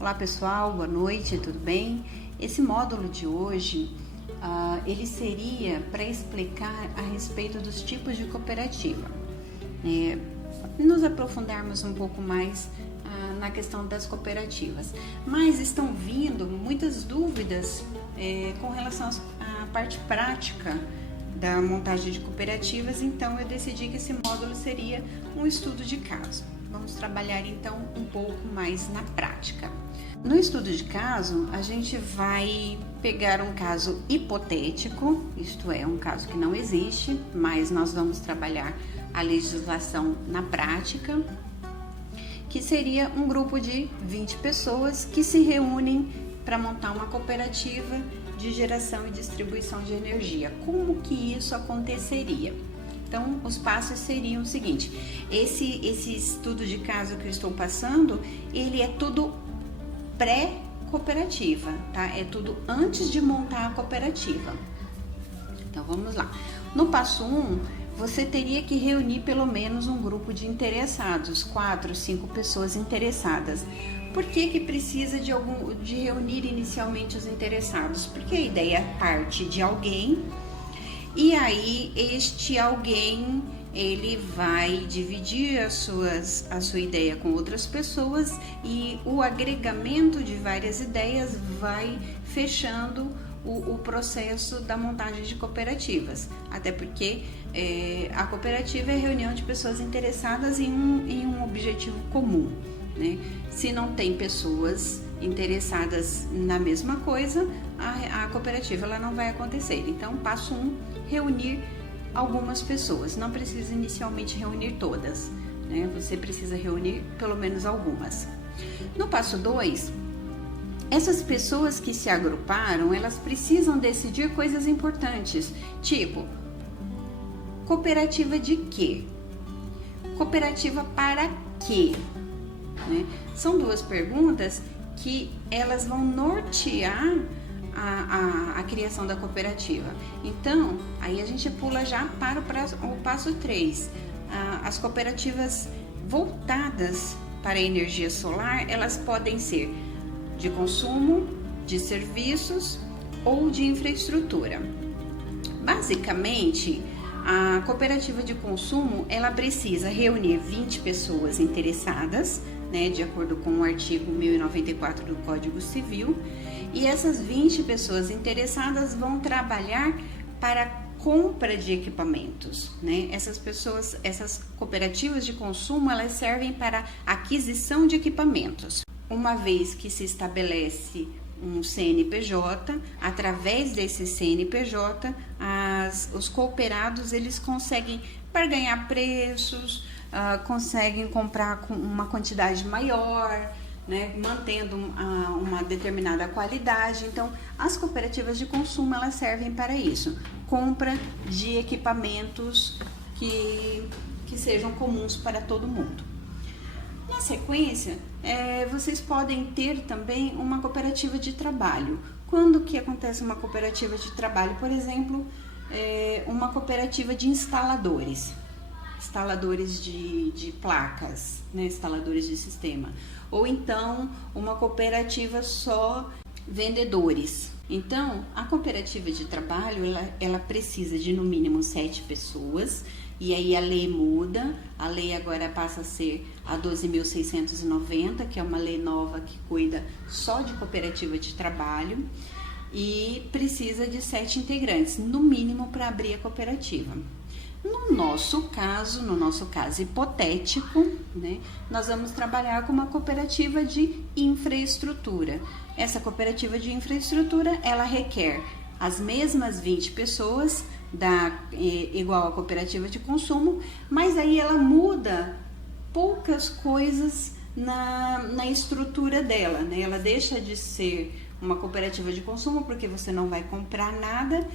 Olá pessoal, boa noite, tudo bem? Esse módulo de hoje, ele seria para explicar a respeito dos tipos de cooperativa. Nos aprofundarmos um pouco mais na questão das cooperativas, mas estão vindo muitas dúvidas com relação à parte prática da montagem de cooperativas, então eu decidi que esse módulo seria um estudo de caso. Vamos trabalhar então um pouco mais na prática. No estudo de caso, a gente vai pegar um caso hipotético, isto é, um caso que não existe, mas nós vamos trabalhar a legislação na prática, que seria um grupo de 20 pessoas que se reúnem para montar uma cooperativa de geração e distribuição de energia. Como que isso aconteceria? Então, os passos seriam o seguinte: esse estudo de caso que eu estou passando, ele é tudo pré-cooperativa, tá? É tudo antes de montar a cooperativa. Então, vamos lá. No passo 1, você teria que reunir pelo menos um grupo de interessados, 4, 5 pessoas interessadas. Por que precisa de reunir inicialmente os interessados? Porque a ideia parte de alguém e aí este alguém ele vai dividir a sua ideia com outras pessoas e o agregamento de várias ideias vai fechando o processo da montagem de cooperativas, até porque a cooperativa é a reunião de pessoas interessadas em um objetivo comum, né? Se não tem pessoas interessadas na mesma coisa, a cooperativa ela não vai acontecer. Então, passo 1, reunir algumas pessoas. Não precisa inicialmente reunir todas, né? Você precisa reunir pelo menos algumas. No passo 2, essas pessoas que se agruparam, elas precisam decidir coisas importantes, tipo, cooperativa de quê? Cooperativa para quê? Né? São duas perguntas que elas vão nortear a criação da cooperativa. Então, aí a gente pula já para o passo 3. As cooperativas voltadas para a energia solar, elas podem ser de consumo, de serviços ou de infraestrutura. Basicamente, a cooperativa de consumo, ela precisa reunir 20 pessoas interessadas, né, de acordo com o artigo 1094 do Código Civil, e essas 20 pessoas interessadas vão trabalhar para compra de equipamentos, né? Essas cooperativas de consumo, elas servem para aquisição de equipamentos. Uma vez que se estabelece um CNPJ, através desse CNPJ, os cooperados eles conseguem barganhar preços, conseguem comprar com uma quantidade maior, né, mantendo uma determinada qualidade. Então, as cooperativas de consumo elas servem para isso, compra de equipamentos que sejam comuns para todo mundo. Na sequência, vocês podem ter também uma cooperativa de trabalho. Quando que acontece uma cooperativa de trabalho? Por exemplo, uma cooperativa de instaladores de placas, né, instaladores de sistema, ou então uma cooperativa só vendedores. Então, a cooperativa de trabalho, ela precisa de no mínimo 7 pessoas, e aí a lei muda, a lei agora passa a ser a 12.690, que é uma lei nova que cuida só de cooperativa de trabalho, e precisa de 7 integrantes, no mínimo, para abrir a cooperativa. No nosso caso hipotético, né, nós vamos trabalhar com uma cooperativa de infraestrutura. Essa cooperativa de infraestrutura, ela requer as mesmas 20 pessoas, igual a cooperativa de consumo, mas aí ela muda poucas coisas na estrutura dela, né? Ela deixa de ser uma cooperativa de consumo, porque você não vai comprar nada,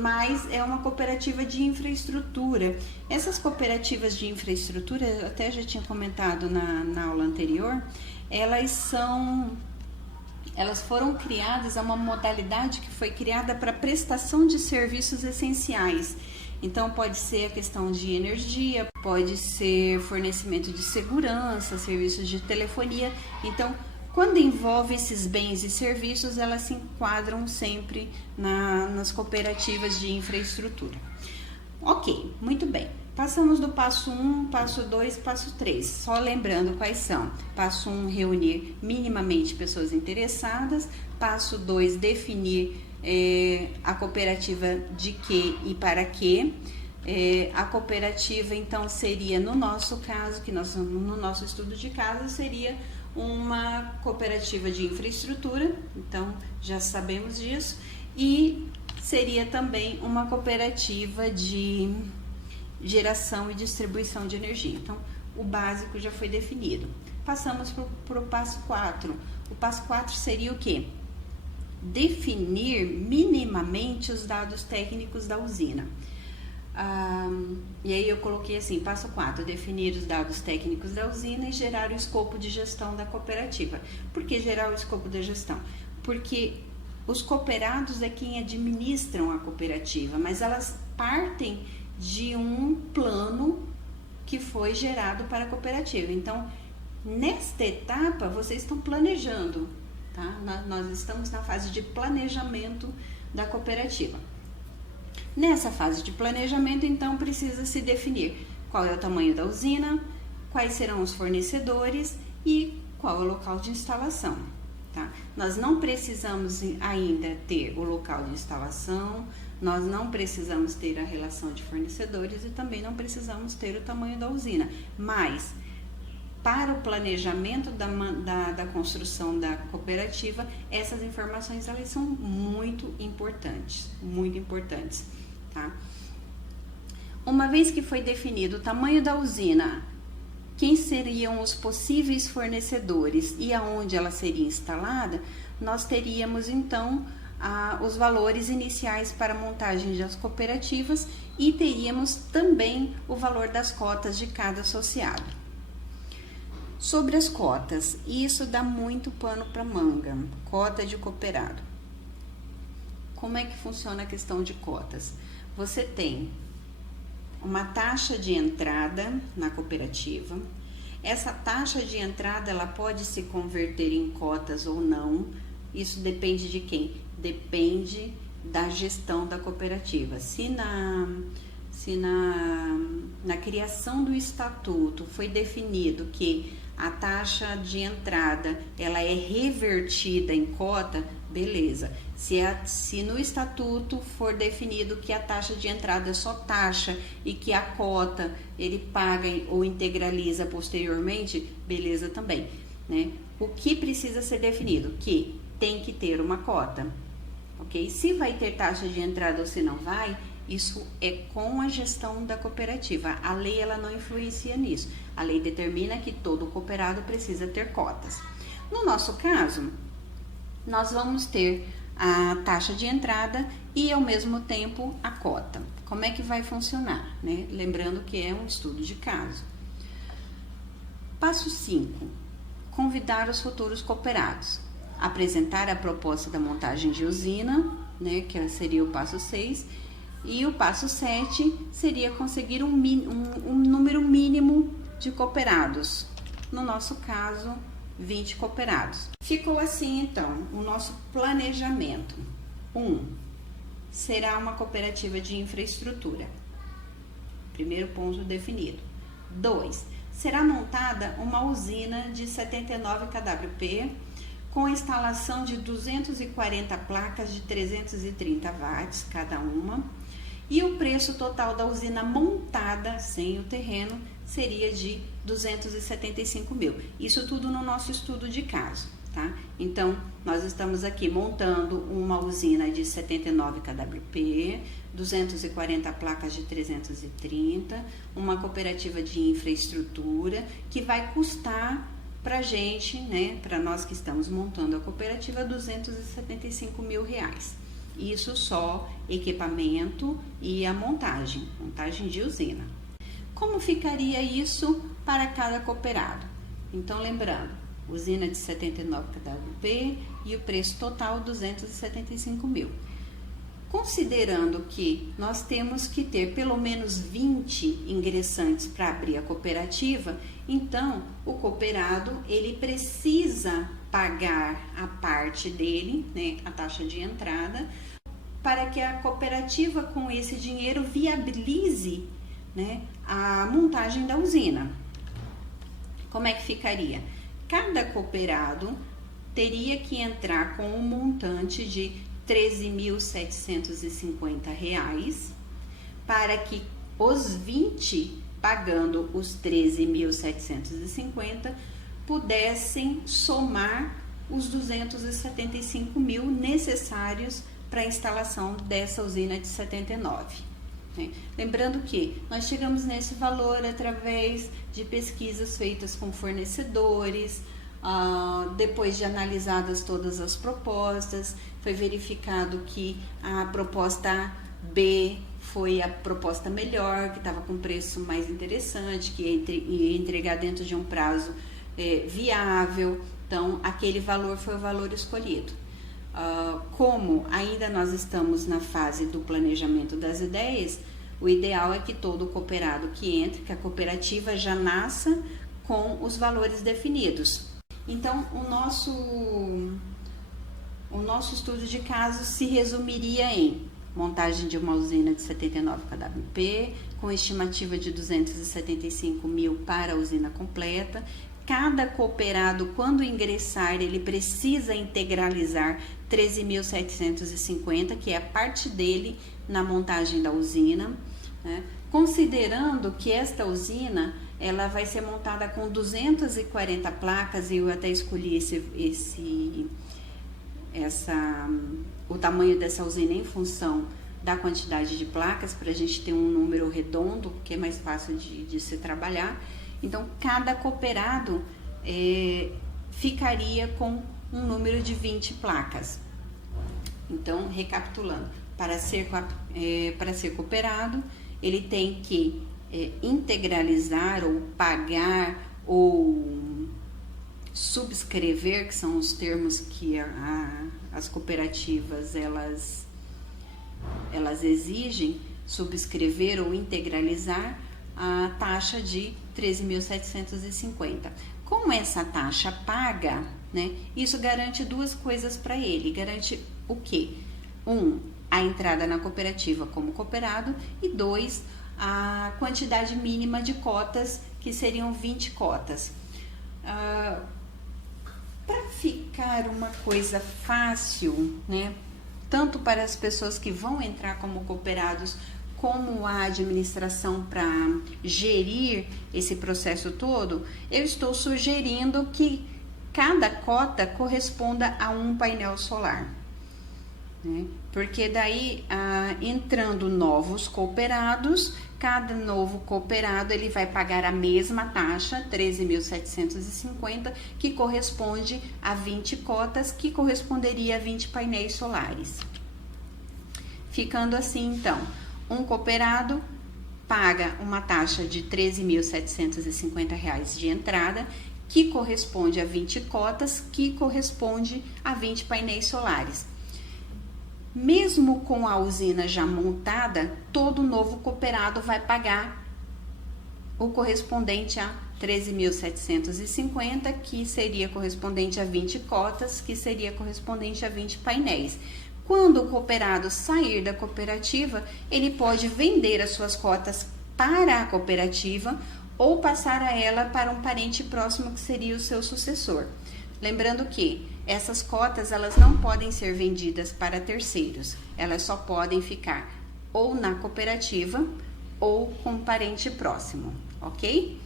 mas é uma cooperativa de infraestrutura. Essas cooperativas de infraestrutura, eu até já tinha comentado na aula anterior, elas foram criadas, é uma modalidade que foi criada para prestação de serviços essenciais. Então, pode ser a questão de energia, pode ser fornecimento de segurança, serviços de telefonia. Então, Quando envolve esses bens e serviços, elas se enquadram sempre nas cooperativas de infraestrutura. Ok, muito bem. Passamos do passo 1, passo 2, passo 3. Só lembrando quais são. Passo 1, reunir minimamente pessoas interessadas. Passo 2, definir a cooperativa de que e para quê. A cooperativa, então, seria, no nosso caso, no nosso estudo de caso, seria uma cooperativa de infraestrutura, então já sabemos disso, e seria também uma cooperativa de geração e distribuição de energia. Então, o básico já foi definido. Passamos para o passo 4. O passo 4 seria o quê? Definir minimamente os dados técnicos da usina. E aí eu coloquei assim, passo 4, definir os dados técnicos da usina e gerar o escopo de gestão da cooperativa. Por que gerar o escopo de gestão? Porque os cooperados é quem administram a cooperativa, mas elas partem de um plano que foi gerado para a cooperativa. Então, nesta etapa, vocês estão planejando, tá? Nós estamos na fase de planejamento da cooperativa. Nessa fase de planejamento, então, precisa se definir qual é o tamanho da usina, quais serão os fornecedores e qual é o local de instalação, tá? Nós não precisamos ainda ter o local de instalação, nós não precisamos ter a relação de fornecedores e também não precisamos ter o tamanho da usina, mas para o planejamento da construção da cooperativa, essas informações elas são muito importantes, tá? Uma vez que foi definido o tamanho da usina, quem seriam os possíveis fornecedores e aonde ela seria instalada, nós teríamos então os valores iniciais para a montagem das cooperativas e teríamos também o valor das cotas de cada associado. Sobre as cotas, isso dá muito pano para manga, cota de cooperado. Como é que funciona a questão de cotas? Você tem uma taxa de entrada na cooperativa. Essa taxa de entrada ela pode se converter em cotas ou não. Isso depende de quem? Depende da gestão da cooperativa. Se na criação do estatuto foi definido que a taxa de entrada ela é revertida em cota, beleza. Se no estatuto for definido que a taxa de entrada é só taxa e que a cota ele paga ou integraliza posteriormente, beleza também, né? O que precisa ser definido? Que tem que ter uma cota, ok? Se vai ter taxa de entrada ou se não vai, isso é com a gestão da cooperativa. A lei ela não influencia nisso. A lei determina que todo cooperado precisa ter cotas. No nosso caso, nós vamos ter a taxa de entrada e ao mesmo tempo a cota. Como é que vai funcionar, né? Lembrando que é um estudo de caso. Passo 5. Convidar os futuros cooperados. Apresentar a proposta da montagem de usina, né? Que seria o passo 6. E o passo 7 seria conseguir um número mínimo de cooperados. No nosso caso, 20 cooperados. Ficou assim, então, o nosso planejamento. 1. Será uma cooperativa de infraestrutura. Primeiro ponto definido. 2. Será montada uma usina de 79 kWp com instalação de 240 placas de 330 watts cada uma. E o preço total da usina montada, sem o terreno, seria de 275 mil. Isso tudo no nosso estudo de caso, tá? Então, nós estamos aqui montando uma usina de 79 kWp, 240 placas de 330, uma cooperativa de infraestrutura, que vai custar pra gente, né, para nós que estamos montando a cooperativa, 275 mil reais. Isso só equipamento e a montagem de usina. Como ficaria isso para cada cooperado? Então, lembrando, usina de 79 kWp e o preço total 275 mil. Considerando que nós temos que ter pelo menos 20 ingressantes para abrir a cooperativa, então o cooperado ele precisa pagar a parte dele, né, a taxa de entrada, para que a cooperativa com esse dinheiro viabilize, né, a montagem da usina. Como é que ficaria? Cada cooperado teria que entrar com um montante de R$ 13.750 para que os 20, pagando os 13.750, pudessem somar os 275 mil necessários para a instalação dessa usina de 79. Lembrando que nós chegamos nesse valor através de pesquisas feitas com fornecedores, depois de analisadas todas as propostas, foi verificado que a proposta B foi a proposta melhor, que estava com preço mais interessante, que ia entregar dentro de um prazo viável, então aquele valor foi o valor escolhido. Como ainda nós estamos na fase do planejamento das ideias, o ideal é que todo cooperado que entre, que a cooperativa já nasça com os valores definidos. Então, o nosso estudo de caso se resumiria em montagem de uma usina de 79 kWp, com estimativa de 275 mil para a usina completa. Cada cooperado, quando ingressar, ele precisa integralizar 13.750, que é a parte dele na montagem da usina, né? Considerando que esta usina ela vai ser montada com 240 placas, e eu até escolhi o tamanho dessa usina em função da quantidade de placas, para a gente ter um número redondo, que é mais fácil de se trabalhar. Então, cada cooperado ficaria com um número de 20 placas. Então, recapitulando, para ser cooperado, ele tem que integralizar ou pagar ou subscrever, que são os termos que as cooperativas elas exigem, subscrever ou integralizar a taxa de 13.750. Com essa taxa paga, né, isso garante duas coisas para ele. Garante o quê? A entrada na cooperativa como cooperado, e 2, a quantidade mínima de cotas, que seriam 20 cotas. Para ficar uma coisa fácil, né, tanto para as pessoas que vão entrar como cooperados, como a administração para gerir esse processo todo, eu estou sugerindo que cada cota corresponda a um painel solar, né? Porque daí, entrando novos cooperados, cada novo cooperado ele vai pagar a mesma taxa, 13.750, que corresponde a 20 cotas, que corresponderia a 20 painéis solares. Ficando assim, então, um cooperado paga uma taxa de R$ 13.750 de entrada, que corresponde a 20 cotas, que corresponde a 20 painéis solares. Mesmo com a usina já montada, todo novo cooperado vai pagar o correspondente a 13.750, que seria correspondente a 20 cotas, que seria correspondente a 20 painéis. Quando o cooperado sair da cooperativa, ele pode vender as suas cotas para a cooperativa ou passar a ela para um parente próximo, que seria o seu sucessor. Lembrando que essas cotas elas não podem ser vendidas para terceiros, elas só podem ficar ou na cooperativa ou com um parente próximo, ok?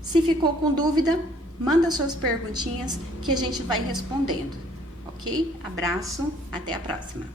Se ficou com dúvida, manda suas perguntinhas que a gente vai respondendo, ok? Abraço, até a próxima!